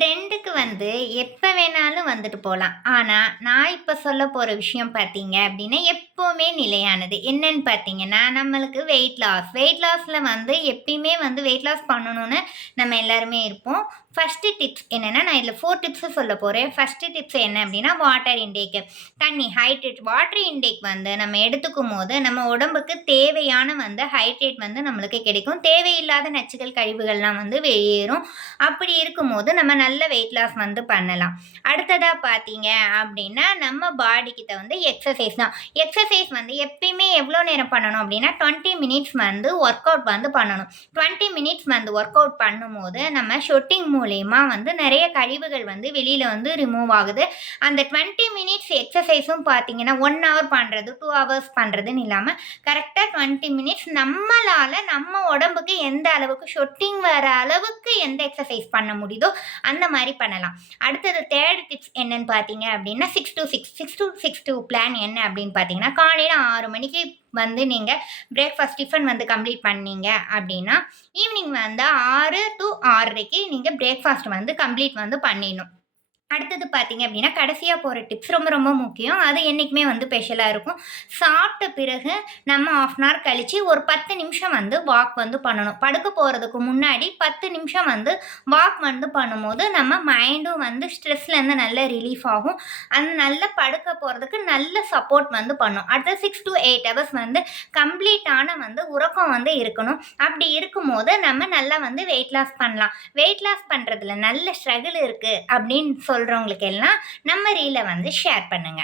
ட்ரெண்டுக்கு வந்து எப்ப வேணாலும் வந்துட்டு போலாம். ஆனா, நான் இப்ப சொல்ல போற விஷயம் பார்த்தீங்க அப்டின்னா, எப்பவுமே நிலையானது. என்னன்னு பார்த்தீங்கன்னா, நம்மளுக்கு வெயிட் லாஸ். வெயிட் லாஸ்ல வந்து எப்பயுமே வந்து வெயிட் லாஸ் பண்ணணும்னு நம்ம எல்லாருமே இருப்போம். ஃபர்ஸ்ட்டு டிப்ஸ் என்னன்னா, நான் இதுல 4 டிப்ஸ் சொல்ல போறேன். ஃபர்ஸ்ட்டு டிப்ஸ் என்ன அப்டின்னா, வாட்டர் இன்டேக். தண்ணி ஹைட்ரேட் வாட்டர் இன்டேக் வந்து நம்ம எடுத்துக்கும்போது, நம்ம உடம்புக்கு தேவையான வந்து ஹைட்ரேட் வந்து நம்மளுக்கு கிடைக்கும். தேவையில்லாத நச்சுகள், கழிவுகள்லாம் வந்து வெளியேறும். அப்படி இருக்கும்போது நம்ம நல்ல வெயிட் லாஸ் வந்து பண்ணலாம். அடுத்ததா பார்த்தீங்க அப்படின்னா, நம்ம பாடிக்கிட்ட வந்து எக்ஸர்சைஸ் தான். எக்ஸர்சைஸ் வந்து எப்பயுமே எவ்வளோ நேரம் பண்ணணும் அப்படின்னா, 20 மினிட்ஸ் வந்து ஒர்க் அவுட் வந்து பண்ணணும். 20 மினிட்ஸ் வந்து ஒர்க் அவுட் பண்ணும்போது, நம்ம ஷொட்டிங் மூலியமா வந்து நெறைய கழிவுகள் வந்து வெளியில வந்து ரிமூவ் ஆகுது. அந்த 20 மினிட்ஸ் எக்ஸர்சைஸும் பார்த்தீங்கன்னா, 1 ஹவர் பண்றது, 2 ஹவர்ஸ் பண்றதுன்னு இல்லாம, கரெக்ட்டா 20 மினிட்ஸ் நம்மளால நம்ம உடம்புக்கு எந்த அளவுக்கு ஷொட்டிங் வர அளவுக்கு எந்த எக்ஸர்சைஸ் பண்ண முடியுதோ, அந்த மாரி பண்ணலாம். அடுத்தது 3 டிப்ஸ் என்னன்னு பார்த்தீங்க அப்டின்னா, 6-2 பிளான் என்ன அப்டின்னு பார்த்தீங்கன்னா, காலையில 6 மணிக்கு வந்து நீங்க பிரேக்ஃபாஸ்ட் டிஃபன் வந்து கம்ப்ளீட் பண்ணீங்க அப்டின்னா, ஈவினிங் வந்து 6 டூ 6:30க்கு நீங்க பிரேக்ஃபாஸ்ட் வந்து கம்ப்ளீட் வந்து பண்ணிடணும். அடுத்தது பார்த்தீங்க அப்டின்னா, கடைசியா போற டிப்ஸ் ரொம்ப ரொம்ப முக்கியம். அது என்னைக்குமே வந்து ஸ்பெஷலா இருக்கும். சாப்பிட்ட பிறகு நம்ம 1/2 அன் ஹவர் கழிச்சு ஒரு 10 நிமிஷம் வந்து வாக் வந்து பண்ணணும். படுக்க போறதுக்கு முன்னாடி 10 நிமிஷம் வந்து வாக் வந்து பண்ணும்போது, நம்ம மைண்டும் வந்து ஸ்ட்ரெஸ்லேருந்து நல்ல ரிலீஃப் ஆகும். அது நல்ல படுக்க போறதுக்கு நல்ல சப்போர்ட் வந்து பண்ணும். அடுத்து 6 டூ 8 ஹவர்ஸ் வந்து கம்ப்ளீட்டான வந்து உறக்கம் வந்து இருக்கணும். அப்படி இருக்கும்போது, நம்ம நல்லா வந்து வெயிட் லாஸ் பண்ணலாம். வெயிட் லாஸ் பண்றதுல நல்ல ஸ்ட்ரகிள் இருக்கு அப்படின்னு சொல்றவங்களுக்கு எல்லாம் நம்ம ரீல வந்து ஷேர் பண்ணுங்க.